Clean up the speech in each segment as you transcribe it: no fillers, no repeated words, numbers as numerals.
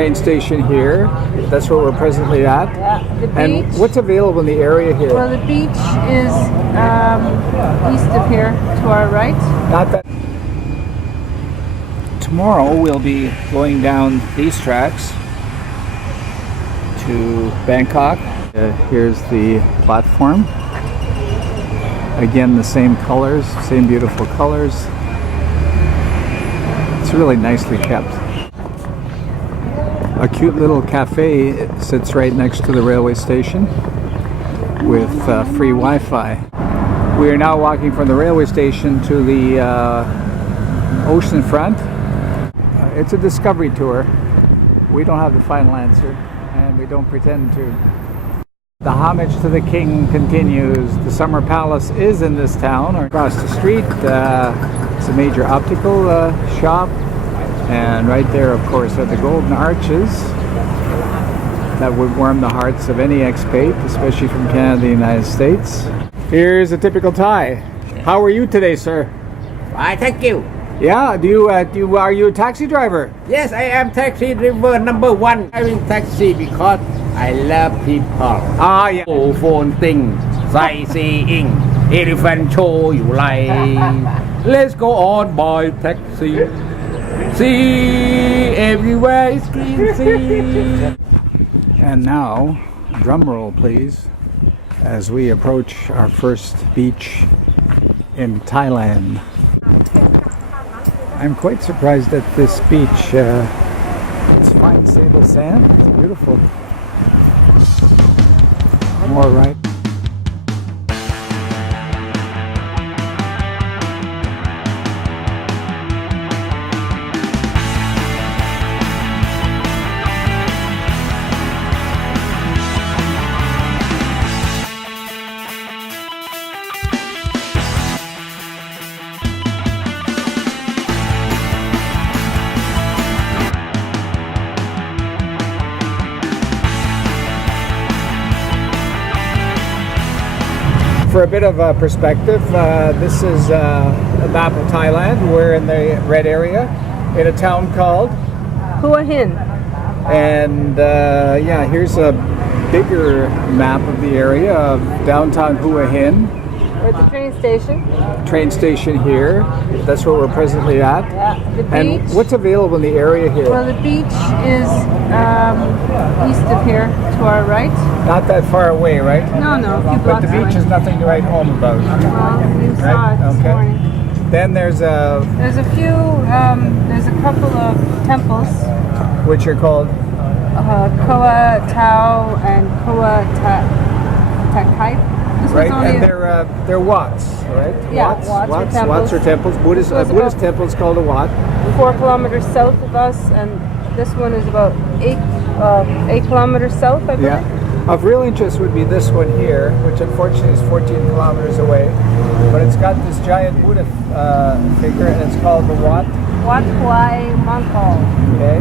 train station here. That's where we're presently at. Yeah, the beach. And what's available in the area here? Well, the beach is east of here to our right. Not that. Tomorrow we'll be going down these tracks to Bangkok. Here's the platform. Again, the same colors, same beautiful colors. It's really nicely kept. A cute little cafe sits right next to the railway station with free Wi-Fi. We are now walking from the railway station to the ocean front. It's a discovery tour. We don't have the final answer, and we don't pretend to. The homage to the king continues. The Summer Palace is in this town. Across the street, it's a major optical shop. And right there, of course, are the golden arches that would warm the hearts of any expat, especially from Canada and the United States. Here's a typical Thai. How are you today, sir? I thank you. Yeah, are you a taxi driver? Yes, I am taxi driver number one. I'm in taxi because I love people. Ah, yeah. Oh, phone thing, sightseeing, elephant show you like. Let's go on by taxi. See everywhere is green sea. And now, drum roll please, as we approach our first beach in Thailand. I'm quite surprised at this beach. It's fine sable sand. It's beautiful. More right. For a bit of perspective, this is a map of Thailand. We're in the red area in a town called Hua Hin. And yeah, here's a bigger map of the area of downtown Hua Hin. We're at the train station. Train station here. That's where we're presently at. Yeah, the beach. And what's available in the area here? Well, the beach is east of here to our right. Not that far away, right? No, a few But blocks the beach away. is nothing to write home about. Well, we saw Right? it this Okay. morning. Then there's a, There's a few, there's a couple of temples. which are called, Koa Tao and Koa Takai. This right? was only And they're Wats, right? Yeah, Wats or Wats are temples. Buddhist was Buddhist about- temple is called a Wat. 4 kilometers south of us, and this one is about 8 kilometers south, I believe. Yeah. Of real interest would be this one here, which unfortunately is 14 kilometers away. But it's got this giant Buddha figure, and it's called the Wat. Wat Huai Mangkal. Okay,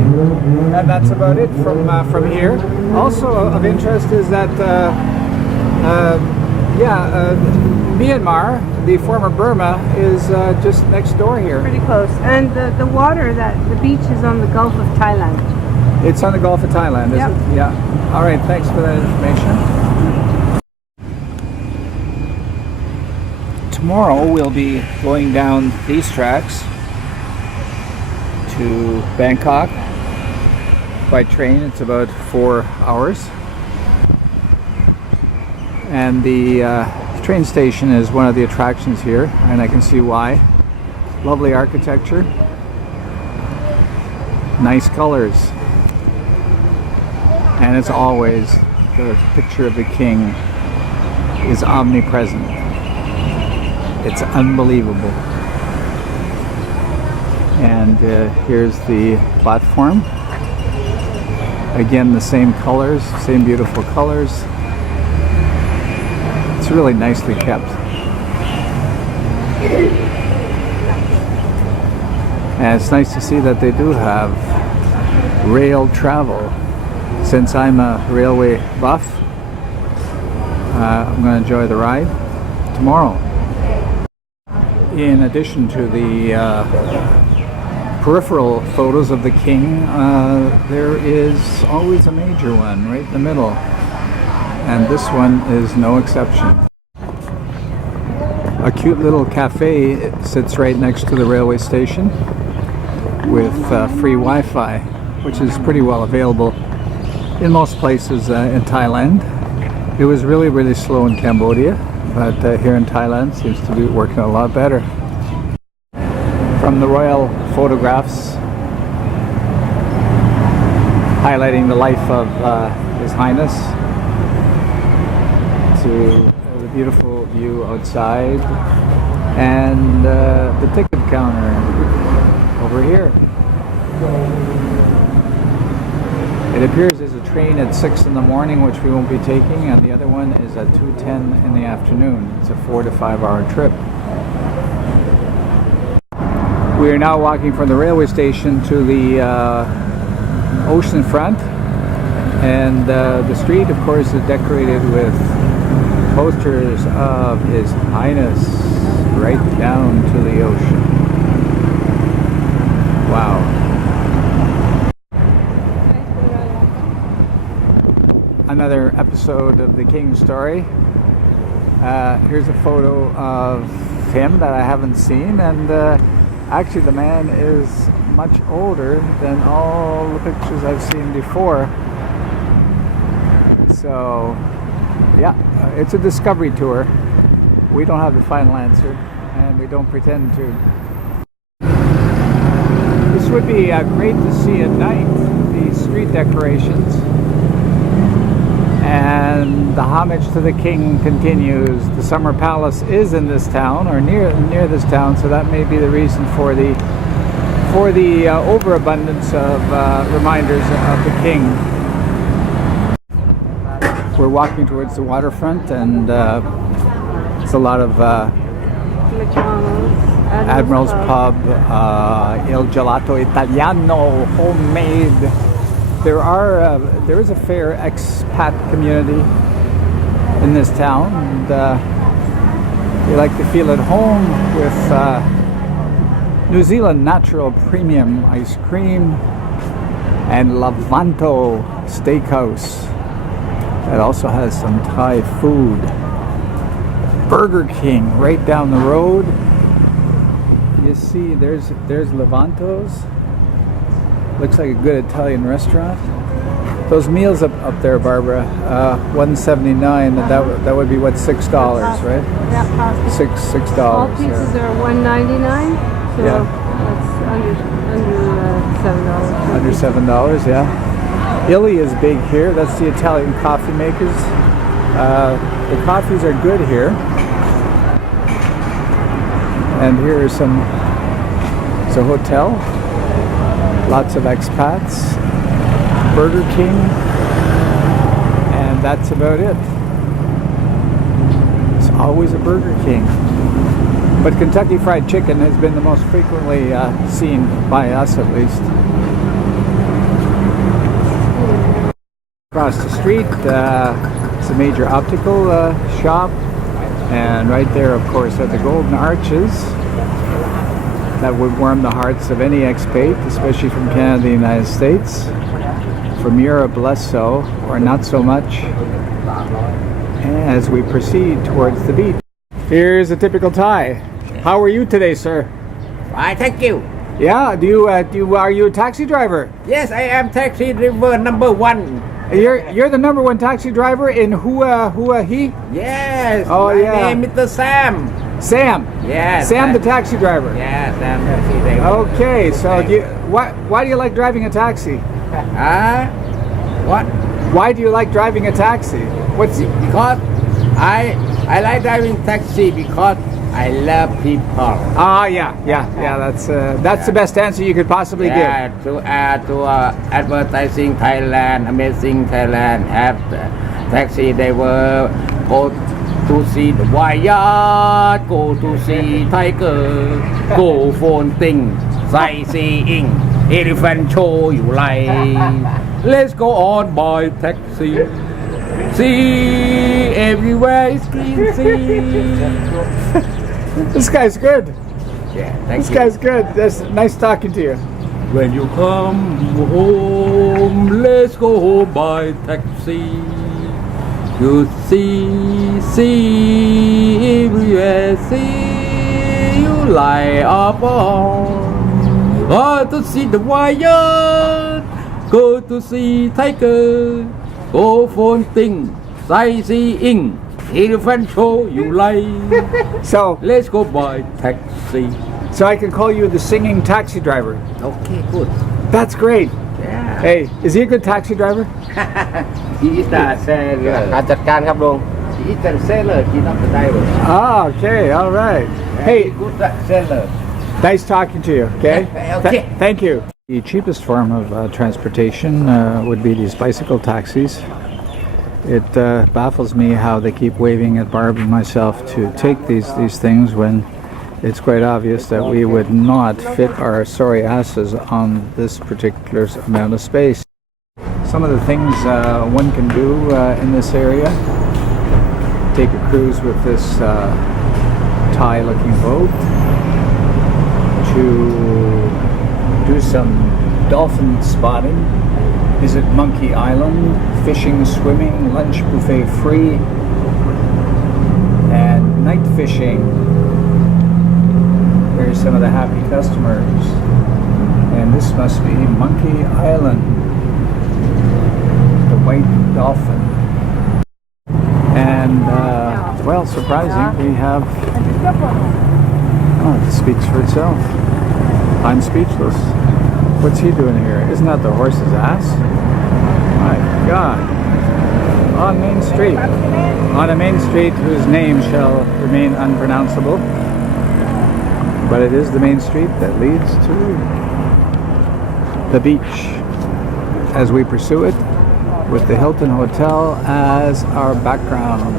and that's about it from here. Also of interest is that Myanmar, the former Burma, is just next door here. Pretty close. And the water, the beach is on the Gulf of Thailand. It's on the Gulf of Thailand, is Yep. it? Yeah. All right, thanks for that information. Tomorrow we'll be going down these tracks to Bangkok by train. It's about 4 hours. And the train station is one of the attractions here, and I can see why. Lovely architecture, nice colors, and as always, the picture of the king is omnipresent. It's unbelievable. And here's the platform. Again, the same colors, same beautiful colors. It's really nicely kept. And it's nice to see that they do have rail travel. Since I'm a railway buff, I'm going to enjoy the ride tomorrow. In addition to the peripheral photos of the king, there is always a major one right in the middle, and this one is no exception. A cute little cafe sits right next to the railway station with free Wi-Fi, which is pretty well available in most places in Thailand. It was really slow in Cambodia, but here in Thailand seems to be working a lot better. From the royal photographs highlighting the life of His Highness to the beautiful view outside and the ticket counter over here. It appears there's a train at 6 in the morning which we won't be taking, and the other one is at 2:10 in the afternoon. It's a 4 to 5 hour trip. We are now walking from the railway station to the ocean front, and the street, of course, is decorated with posters of His Highness right down to the ocean. Wow. Another episode of The King Story. Here's a photo of him that I haven't seen, and actually the man is much older than all the pictures I've seen before. So yeah, it's a discovery tour. We don't have the final answer, and we don't pretend to. This would be great to see at night, these street decorations. And the homage to the king continues. The summer palace is in this town, or near this town, so that may be the reason for the overabundance of reminders of the king. We're walking towards the waterfront, and it's a lot of McDonald's, Admiral's Pub, Il Gelato Italiano, homemade. There is a fair expat community in this town, and they like to feel at home with New Zealand natural premium ice cream and Levanto Steakhouse that also has some Thai food. Burger King right down the road. You see, there's Levanto's. Looks like a good Italian restaurant. Those meals up there, Barbara, $1.79. That would be what, $6, right? Yeah, pasta. $6. All pizzas are $1.99. So Yeah. that's under $7. Under $7, yeah. Illy is big here. That's the Italian coffee makers. The coffees are good here. And here is it's a hotel. Lots of expats, Burger King, and that's about it. It's always a Burger King. But Kentucky Fried Chicken has been the most frequently seen by us, at least. Across the street, it's a major optical shop, and right there, of course, are the Golden Arches. That would warm the hearts of any expat, especially from Canada and the United States. From Europe, less so, or not so much, as we proceed towards the beach. Here's a typical Thai. How are you today, sir? I thank you. Yeah, are you a taxi driver? Yes, I am taxi driver number 1. You're the number 1 taxi driver in Hua Hin? Yes. Oh, my yeah. name Mr. Sam. Sam. Yes. Sam, the taxi driver. Yes, Sam taxi driver. Okay, so why do you like driving a taxi? What? Why do you like driving a taxi? Because I like driving taxi because I love people. Yeah. That's the best answer you could possibly give. To advertising Thailand, amazing Thailand, have the taxi driver go to see the vineyard, go to see tiger, go phone thing, sightseeing, elephant show you like. Let's go on by taxi. See everywhere is green sea. This guy's good. Yeah, thank This you. guy's good. That's nice talking to you. When you come home, let's go home by taxi. You see everywhere, see you lie up on. Oh, to see the wire, go to see tiger, go phone thing, sightseeing, elephant show you like. So, Let's go by taxi. so I can call you the singing taxi driver. Okay, good. That's great. Yeah. Hey, is he a good taxi driver? He is the sailor. การจัดการครับลุง He is the sailor. He not the diver. Ah, okay, all right. Hey, Hey, good sailor. nice talking to you, okay? Okay. Thank you. The cheapest form of transportation would be these bicycle taxis. It baffles me how they keep waving at Barb and myself to take these things when it's quite obvious that we would not fit our sorry asses on this particular amount of space. Some of the things one can do in this area: take a cruise with this Thai-looking boat, to do some dolphin spotting, visit Monkey Island, fishing, swimming, lunch buffet free, and night fishing. Here's some of the happy customers. And this must be Monkey Island, the white dolphin. And, well, surprising, we have, oh, it speaks for itself. I'm speechless. What's he doing here? Isn't that the horse's ass? My God. On Main Street. On a main street whose name shall remain unpronounceable. But it is the main street that leads to the beach as we pursue it, with the Hilton Hotel as our background.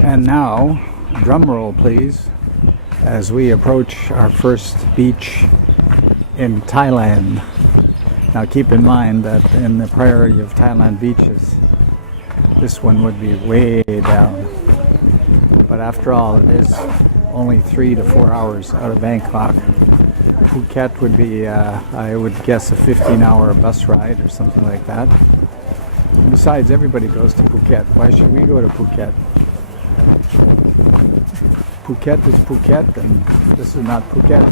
And now, drum roll please, as we approach our first beach in Thailand. Now keep in mind that in the priority of Thailand beaches, this one would be way down. But after all, it is only 3 to 4 hours out of Bangkok. Phuket would be, I would guess, a 15-hour bus ride or something like that. And besides, everybody goes to Phuket. Why should we go to Phuket? Phuket is Phuket, and this is not Phuket.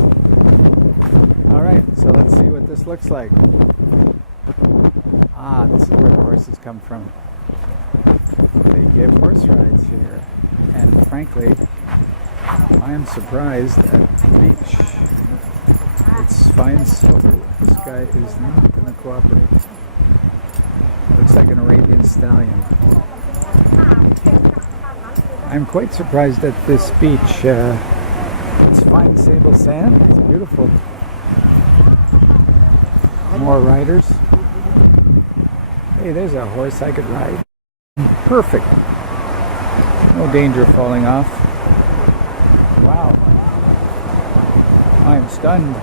All right, so let's see what this looks like. Ah, this is where the horses come from. They give horse rides here. And frankly, I am surprised at the beach. It's fine sober. This guy is not going to cooperate. Looks like an Arabian stallion. I'm quite surprised at this beach. It's fine sable sand. It's beautiful. More riders. Hey, there's a horse I could ride. Perfect. No danger of falling off. Wow. I'm stunned.